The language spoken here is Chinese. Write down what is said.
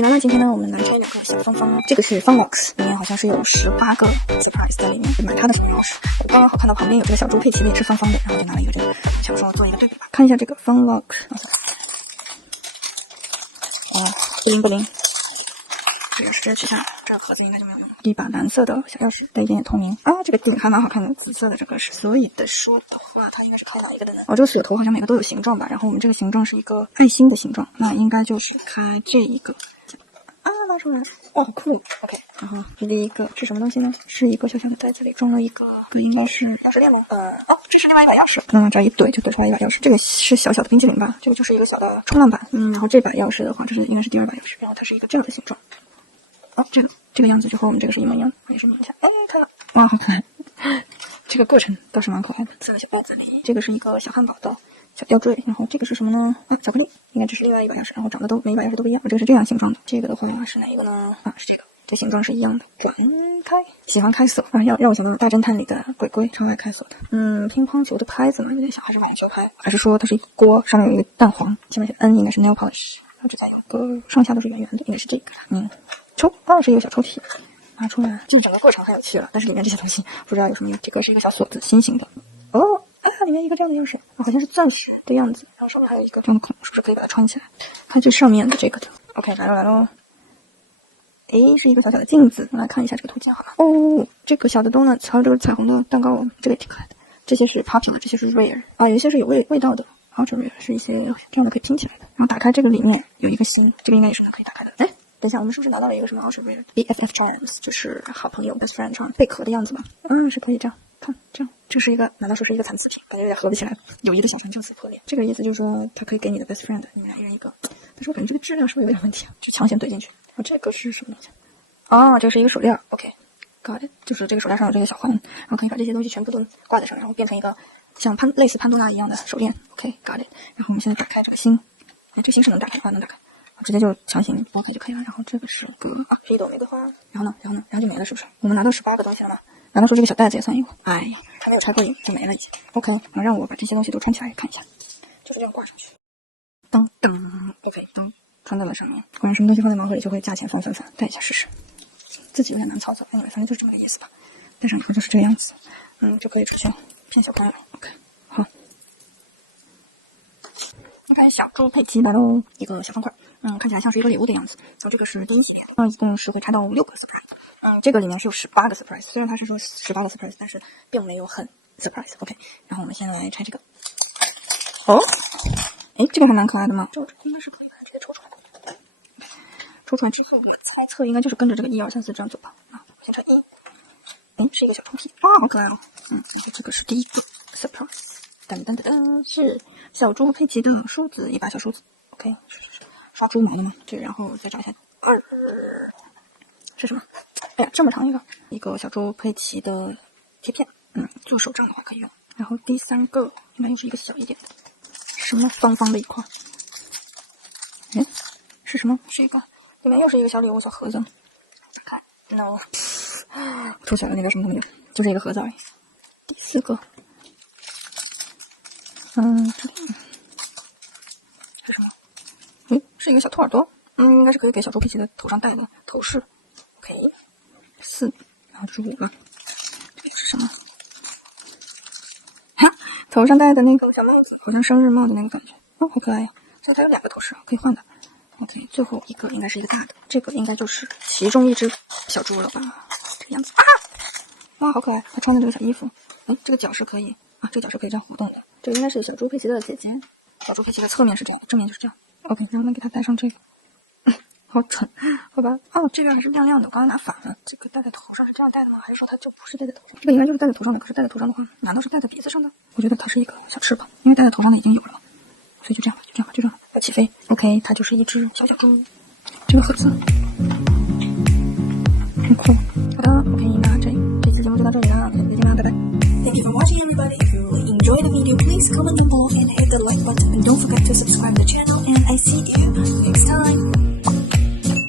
来了，今天呢，我们来拆两个小方方。这个是方 box， 里面好像是有18个 surprise 在里面，就买它的什么钥匙。我刚刚好看到旁边有这个小猪佩奇的，也是方方的，然后就拿了一个这个，想说做一个对比吧。看一下这个方 box， 不灵不灵。这个是直接取下来，这个盒子应该就没有用。一把蓝色的小钥匙，带一点点透明啊，这个顶还蛮好看的，紫色的这个是。所以的说的话，它应该是开哪一个的呢？这个锁头好像每个都有形状吧，然后我们这个形状是一个爱心的形状，那应该就是开这一个。拿出来，好酷 ！OK， 然后第一个是什么东西呢？是一个小小的袋子里装了一个，这应该是钥匙链吗？这是另外一把钥匙，那这一怼就怼出来一把钥匙。这个是小小的冰淇淋吧？这个就是一个小的冲浪板，然后这把钥匙的话，这是应该是第二把钥匙，然后它是一个这样的形状。这个样子就和我们这个是一模一样的，为什么？哇，好可爱！这个过程倒是蛮可爱的。这个小袋子里，这个是一个小汉堡的小吊坠，然后这个是什么呢？巧克力，应该这是另外一把钥匙，然后长得都每一把钥匙都不一样。这个是这样形状的，这个的话是哪一个呢？是这个，这形状是一样的。转开，喜欢开锁让我想到大侦探里的鬼鬼，超爱开锁的。乒乓球的拍子嘛，有点小，还是网球拍，还是说它是一锅，上面有一个蛋黄，前面是 N， 应该是 nail polish， 然后这再有个上下都是圆圆的，应该是这个。是一个小抽屉，拿出来，这整个过程很有趣了，但是里面这些东西不知道有什么用。这个是一个小锁子，心形的。里面一个这样的钥匙，好像是钻石的样子，然后上面还有一个这样的孔，是不是可以把它穿起来？看最上面的这个的。OK， 来喽。是一个小小的镜子，来看一下这个图鉴好吗？这个小的 donuts， 还有这个彩虹的蛋糕，这个也挺可爱的。这些是 popular， 这些是 rare， 有一些是有味道的。ultra rare 是一些这样的可以拼起来的。然后打开这个里面有一个心，这个应该也是可以打开的。等一下，我们是不是拿到了一个什么 ultra rare BFF charms， 就是好朋友 best friend charm 贝壳的样子吧？是可以这样看，这样。这是一个，难道说是一个残次品？感觉有点合不起来。友谊的小船就此破裂。这个意思就是说，它可以给你的 best friend， 你们俩一人一个。但是我感觉这个质量是不是有点问题啊？就强行怼进去。这个是什么东西？这是一个手链。OK，got it， 就是这个手链上有这个小环，然后可以把这些东西全部都挂在上面，然后变成一个像类似潘多拉一样的手链。OK，got it。然后我们现在打开这个心，这个心是能打开的，能打开。直接就强行拨开就可以了。然后这个是个是一朵玫瑰花，然后呢就没了，是不是？我们拿到18个东西了吗？难道说这个小袋子也算一个？还没有拆过瘾就没了已经。OK， 然后让我把这些东西都穿起来看一下，就是这样挂上去。噔噔 ，OK， 噔，穿在了上面。果然什么东西放在盲盒里就会价钱翻，戴一下试试。自己有点难操作，反正就是这么个意思吧。戴上以后就是这个样子，就可以出去骗小朋友了。OK， 好。看小猪佩奇来喽，一个小方块，看起来像是一个礼物的样子。这个是第一系列，一共是会拆到6个 surprise。这个里面是有18个 surprise， 虽然它是说18个 surprise， 但是并没有很 surprise。OK， 然后我们先来拆这个。这个还蛮可爱的嘛，这应该是可以把它直接抽出来。抽出来之后，我猜测应该就是跟着这个1、2、3、4这样走吧。我先拆1。是一个小抽屉，好可爱哦。这个是第一个 surprise。噔噔噔噔，是小猪佩奇的梳子，一把小梳子。OK， 是刷猪毛的嘛？然后再找一下，是什么？这么长一个小猪佩奇的贴片，做手账的话可以用。然后第3个应该又是一个小一点的，什么方方的一块？是什么？是一个，里面又是一个小礼物小盒子。看 ，no， 抽起来了，那个什么都没有，就是一个盒子而已。第4个。是什么？是一个小兔耳朵，应该是可以给小猪佩奇的头上戴的头饰。OK， 4，然后这是5个，这个是什么？头上戴的那个小帽子，好像生日帽的那个感觉，好可爱呀！所以它有2个头饰可以换的。OK， 最后一个应该是一个大的，这个应该就是其中一只小猪了吧？这个样子哇，好可爱！它穿的这个小衣服，这个脚是可以这个脚是可以这样活动的。这个应该是小猪佩奇的姐姐，小猪佩奇的侧面是这样，正面就是这样。OK， 然后呢给它戴上这个，好蠢，好吧。这个还是亮亮的，我刚才拿反了。这个戴在头上是这样戴的吗？还是说它就不是戴在头上？这个应该就是戴在头上的，可是戴在头上的话，难道是戴在鼻子上的？我觉得它是一个小翅膀，因为戴在头上的已经有了，所以就这样吧，要起飞。OK， 它就是一只小猪。这个盒子很酷。好的 ，OK， 那这次节目就到这里啦，下次见啦，拜拜。Thank you for watching, everybody. If you enjoyed the video, please comment below and hit the like button. And don't forget to subscribe to the channel. And I see you next time.